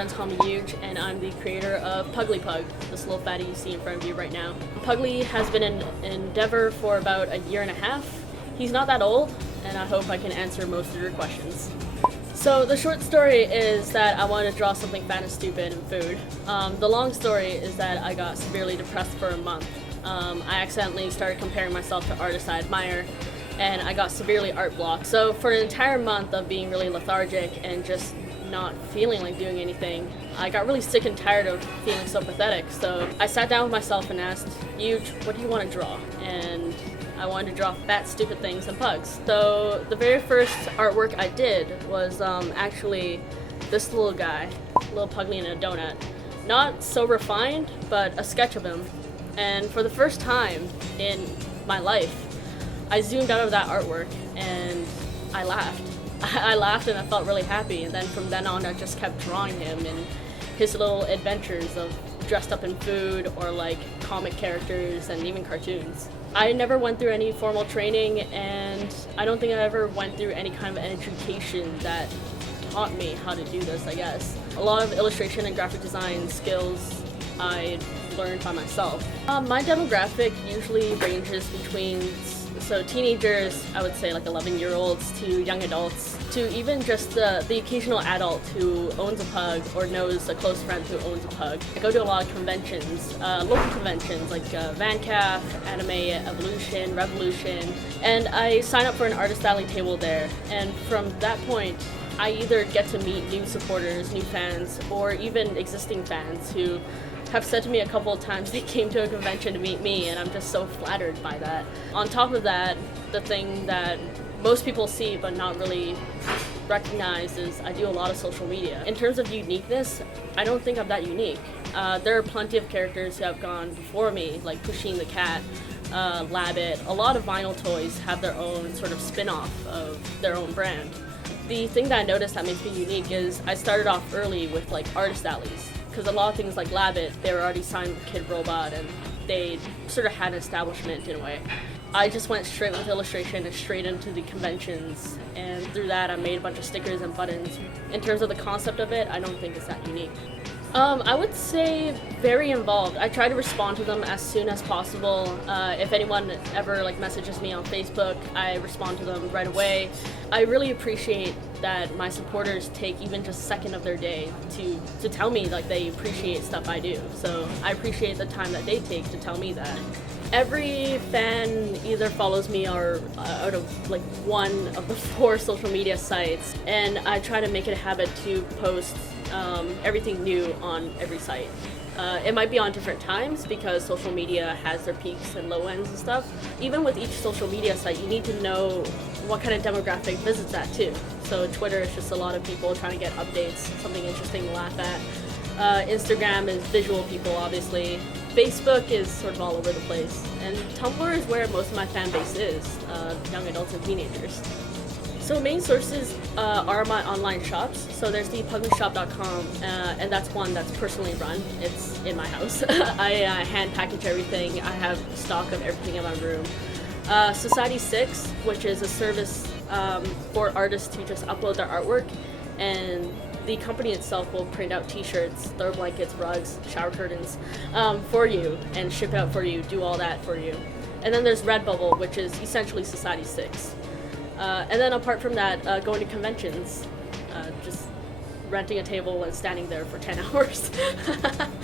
friends call me Euge, and I'm the creator of PUG, this little fatty you see in front of you right now. Puglie has been in endeavor for about a year and a half. He's not that old, and I hope I can answer most of your questions. So the short story is that I wanted to draw something fat and stupid and food. The long story is that I got severely depressed for a month. I accidentally started comparing myself to artists I admire, and I got severely art blocked. So for an entire month of being really lethargic and just not feeling like doing anything, I got really sick and tired of feeling so pathetic. So I sat down with myself and asked, Euge, what do you want to draw? And I wanted to draw fat, stupid things and pugs. So the very first artwork I did was actually this little guy, little Puglie in a donut. Not so refined, but a sketch of him. And for the first time in my life, I zoomed out of that artwork and I laughed. I laughed and I felt really happy, and then from then on I just kept drawing him and his little adventures of dressed up in food or like comic characters and even cartoons. I never went through any formal training, and I don't think I ever went through any kind of education that taught me how to do this, I guess. A lot of illustration and graphic design skills I learned by myself. My demographic usually ranges between teenagers, I would say like 11-year-olds, to young adults, to even just the occasional adult who owns a pug or knows a close friend who owns a pug. I go to a lot of conventions, local conventions like VanCaf, Anime Evolution, Revolution, and I sign up for an artist alley table there. And from that point, I either get to meet new supporters, new fans, or even existing fans who have said to me a couple of times they came to a convention to meet me, and I'm just so flattered by that. On top of that, the thing that most people see but not really recognize is I do a lot of social media. In terms of uniqueness, I don't think I'm that unique. There are plenty of characters who have gone before me, like Pusheen the cat, Labbit. A lot of vinyl toys have their own sort of spin-off of their own brand. The thing that I noticed that makes me unique is I started off early with like artist alleys. Because a lot of things like Labbit, they were already signed with Kid Robot and they sort of had an establishment in a way. I just went straight with illustration and straight into the conventions, and through that I made a bunch of stickers and buttons. In terms of the concept of it, I don't think it's that unique. I would say very involved. I try to respond to them as soon as possible. If anyone ever like messages me on Facebook, I respond to them right away. I really appreciate that my supporters take even just a second of their day to tell me like they appreciate stuff I do. So I appreciate the time that they take to tell me that. Every fan either follows me or out of like one of the 4 social media sites, and I try to make it a habit to post everything new on every site. It might be on different times because social media has their peaks and low ends and stuff. Even with each social media site, you need to know what kind of demographic visits that too. So Twitter is just a lot of people trying to get updates, something interesting to laugh at. Instagram is visual people, obviously. Facebook is sort of all over the place. And Tumblr is where most of my fan base is, young adults and teenagers. So main sources are my online shops. So there's the PUGLIE'S.com, and that's one that's personally run. It's in my house. I hand package everything. I have stock of everything in my room. Society 6, which is a service for artists to just upload their artwork, and the company itself will print out t-shirts, throw blankets, rugs, shower curtains for you and ship out for you, do all that for you. And then there's Redbubble, which is essentially Society 6. And then apart from that, going to conventions, just renting a table and standing there for 10 hours.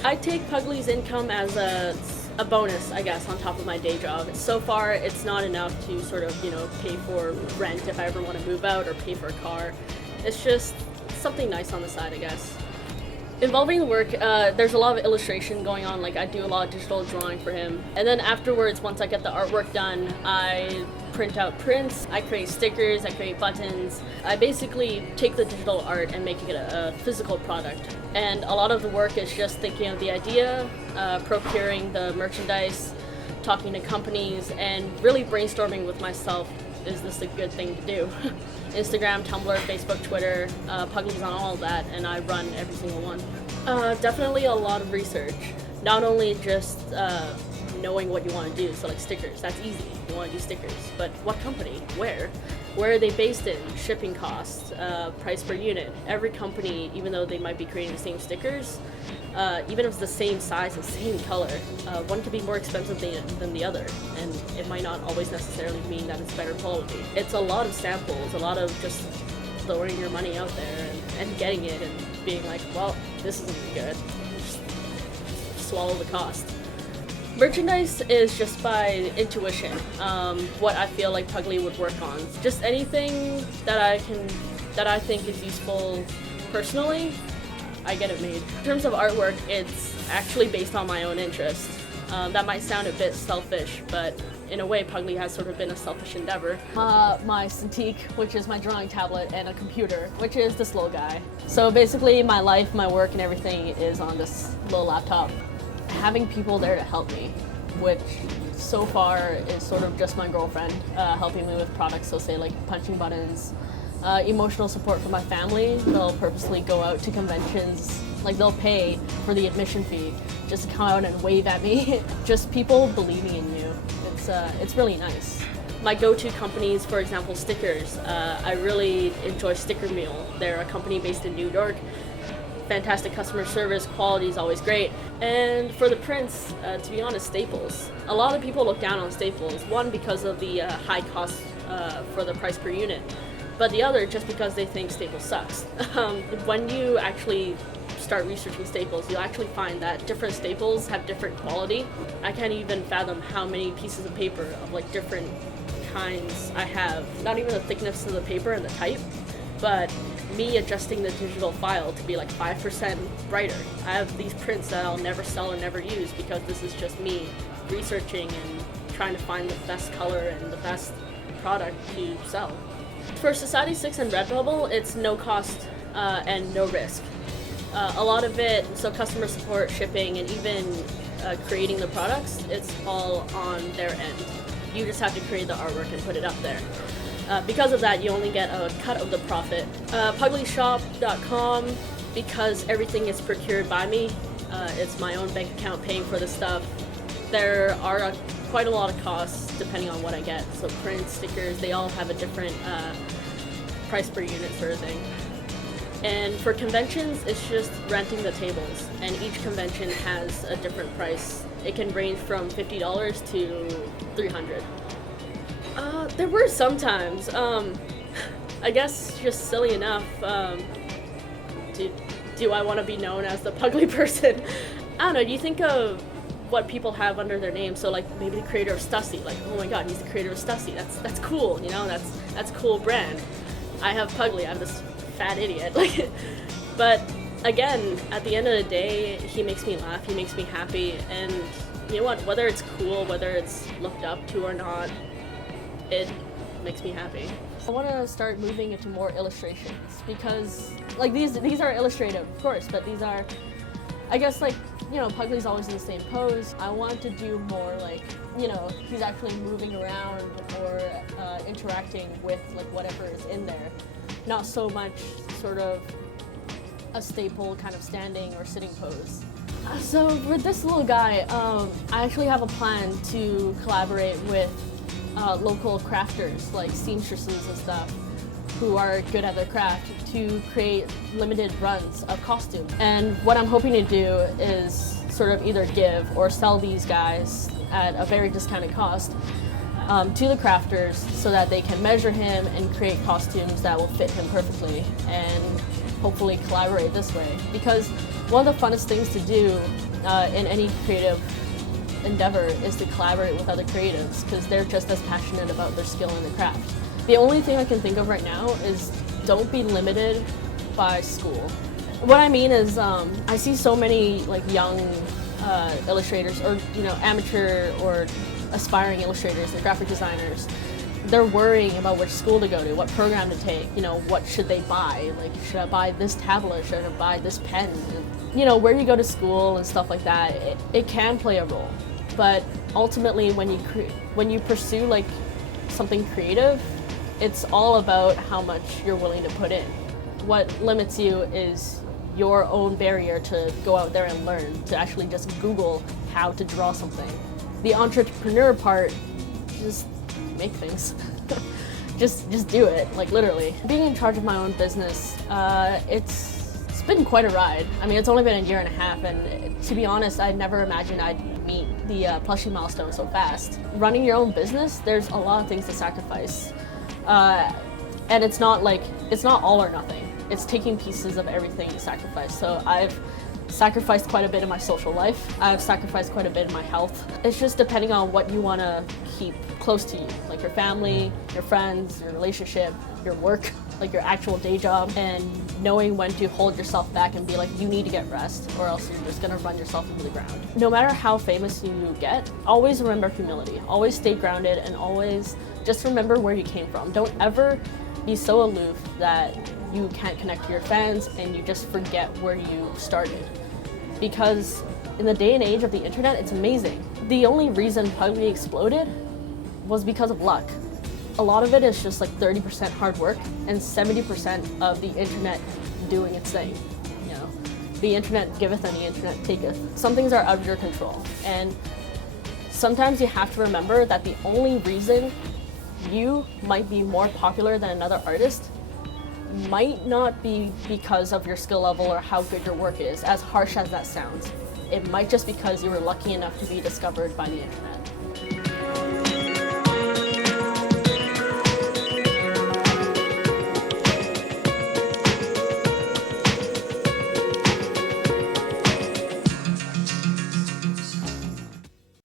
I take Puglie's income as a bonus, I guess, on top of my day job. So far, it's not enough to sort of, pay for rent if I ever want to move out or pay for a car. It's just something nice on the side, I guess. Involving the work, there's a lot of illustration going on. Like I do a lot of digital drawing for him. And then afterwards, once I get the artwork done, I print out prints, I create stickers, I create buttons. I basically take the digital art and make it a physical product. And a lot of the work is just thinking of the idea, procuring the merchandise, talking to companies, and really brainstorming with myself, is this a good thing to do? Instagram, Tumblr, Facebook, Twitter, Puglie's on all of that, and I run every single one. Definitely a lot of research. Not only just knowing what you want to do. So like stickers, that's easy. You want to do stickers, but what company? Where are they based in? Shipping costs, price per unit. Every company, even though they might be creating the same stickers, even if it's the same size and same color, one could be more expensive than the other, and it might not always necessarily mean that it's better quality. It's a lot of samples, a lot of just throwing your money out there and getting it and being like, well, this isn't good. Just swallow the cost. Merchandise is just by intuition, what I feel like Pugly would work on. Just anything that I think is useful personally, I get it made. In terms of artwork, it's actually based on my own interest. That might sound a bit selfish, but in a way, Pugly has sort of been a selfish endeavor. My Cintiq, which is my drawing tablet, and a computer, which is this little guy. So basically, my life, my work, and everything is on this little laptop. Having people there to help me, which so far is sort of just my girlfriend helping me with products, so say like punching buttons, emotional support from my family. They'll purposely go out to conventions, like they'll pay for the admission fee just to come out and wave at me. Just people believing in you. It's really nice. My go-to companies, for example, stickers. I really enjoy Sticker Mule. They're a company based in New York. Fantastic customer service, quality is always great. And for the prints, to be honest, Staples. A lot of people look down on Staples, one because of the high cost for the price per unit, but the other just because they think Staples sucks. When you actually start researching Staples, you'll actually find that different Staples have different quality. I can't even fathom how many pieces of paper of like different kinds I have. Not even the thickness of the paper and the type, but me adjusting the digital file to be like 5% brighter. I have these prints that I'll never sell or never use because this is just me researching and trying to find the best color and the best product to sell. For Society 6 and Redbubble, it's no cost and no risk. A lot of it, so customer support, shipping, and even creating the products, it's all on their end. You just have to create the artwork and put it up there. Because of that, you only get a cut of the profit. PUGLIE'Sshop.com, because everything is procured by me. It's my own bank account paying for the stuff. There are quite a lot of costs depending on what I get. So prints, stickers, they all have a different price per unit sort of thing. And for conventions, it's just renting the tables. And each convention has a different price. It can range from $50 to $300. There were some times, I guess just silly enough, do I want to be known as the Pugly person? I don't know, do you think of what people have under their name? So like maybe the creator of Stussy, like, oh my god, he's the creator of Stussy, that's cool, you know, that's a cool brand. I have Pugly, I'm this fat idiot, like, but again, at the end of the day, he makes me laugh, he makes me happy, and you know what, whether it's cool, whether it's looked up to or not, it makes me happy. I want to start moving into more illustrations because, like, these are illustrative, of course, but these are, I guess, like, you know, Pugly's always in the same pose. I want to do more, like, you know, he's actually moving around or interacting with, like, whatever is in there. Not so much sort of a staple kind of standing or sitting pose. So with this little guy, I actually have a plan to collaborate with local crafters like seamstresses and stuff who are good at their craft to create limited runs of costumes. And what I'm hoping to do is sort of either give or sell these guys at a very discounted cost to the crafters so that they can measure him and create costumes that will fit him perfectly and hopefully collaborate this way. Because one of the funnest things to do in any creative endeavor is to collaborate with other creatives because they're just as passionate about their skill in the craft. The only thing I can think of right now is don't be limited by school. What I mean is I see so many like young illustrators or, you know, amateur or aspiring illustrators and graphic designers. They're worrying about which school to go to, what program to take, you know, what should they buy? Like, should I buy this tablet? Should I buy this pen? You know, where you go to school and stuff like that, it can play a role. But ultimately, when you pursue like something creative, it's all about how much you're willing to put in. What limits you is your own barrier to go out there and learn, to actually just Google how to draw something. The entrepreneur part, just make things. just do it, like literally. Being in charge of my own business, it's been quite a ride. I mean, it's only been a year and a half, and to be honest, I never imagined I'd meet the plushie milestone so fast. Running your own business, there's a lot of things to sacrifice. And it's not all or nothing. It's taking pieces of everything you sacrifice. So I've sacrificed quite a bit in my social life. I've sacrificed quite a bit in my health. It's just depending on what you want to keep close to you, like your family, your friends, your relationship, your work, like your actual day job, and knowing when to hold yourself back and be like, you need to get rest or else you're just gonna run yourself into the ground. No matter how famous you get, always remember humility. Always stay grounded and always just remember where you came from. Don't ever be so aloof that you can't connect to your fans and you just forget where you started. Because in the day and age of the internet, it's amazing. The only reason Pugly exploded was because of luck. A lot of it is just like 30% hard work and 70% of the internet doing its thing. You know, the internet giveth and the internet taketh. Some things are out of your control, and sometimes you have to remember that the only reason you might be more popular than another artist might not be because of your skill level or how good your work is, as harsh as that sounds. It might just because you were lucky enough to be discovered by the internet.